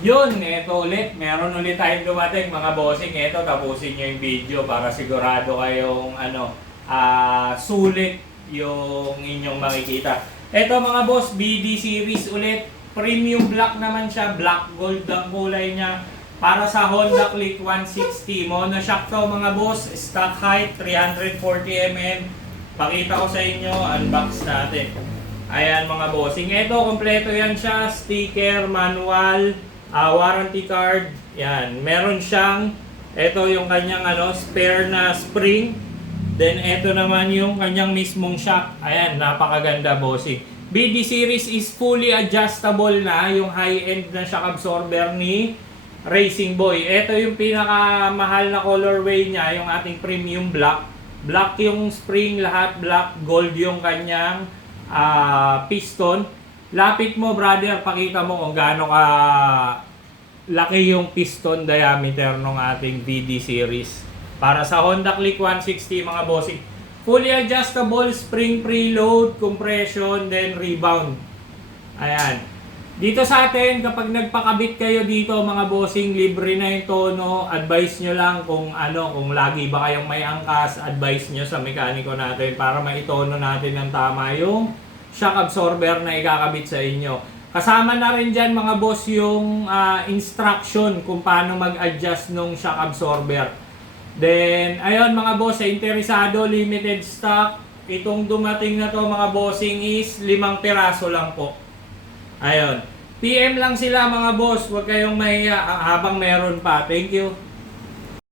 Yun, eto ulit. Meron ulit tayong dumating mga bossing. Eto, tapusin nyo yung video para sigurado kayong sulit yung inyong makikita. Eto mga boss, BD series ulit. Premium black naman siya. Black gold ang kulay niya. Para sa Honda Click 160. Monoshock to mga boss. Stock height 340mm. Pakita ko sa inyo. Unbox natin. Ayan mga bossing. Ito, kompleto yan siya. Sticker, manual, warranty card. Yan. Meron siyang, ito yung kanyang spare na spring. Then ito naman yung kanyang mismong shock. Ayan, napakaganda bossing. BD series is fully adjustable na. Yung high-end na shock absorber ni Racing Boy. Ito yung pinakamahal na colorway niya, yung ating premium black. Black yung spring, lahat black. Gold yung kanyang piston. Lapit mo brother, pakita mo kung gaano ka laki yung piston diameter ng ating BD series. Para sa Honda Click 160 mga bossing. Fully adjustable, spring preload, compression, then rebound. Ayan. Dito sa atin, kapag nagpakabit kayo dito mga bossing, libre na yung tono. Advice nyo lang kung kung lagi ba kayong may angkas, advice nyo sa mekaniko natin para maitono natin ng tama yung shock absorber na ikakabit sa inyo. Kasama na rin dyan mga boss yung instruction kung paano mag-adjust nung shock absorber. Then, ayun mga boss, sa interesado, limited stock. Itong dumating na to mga bossing is 5 piraso lang po. Ayun. PM lang sila mga boss, huwag kayong mahiya habang meron pa. Thank you.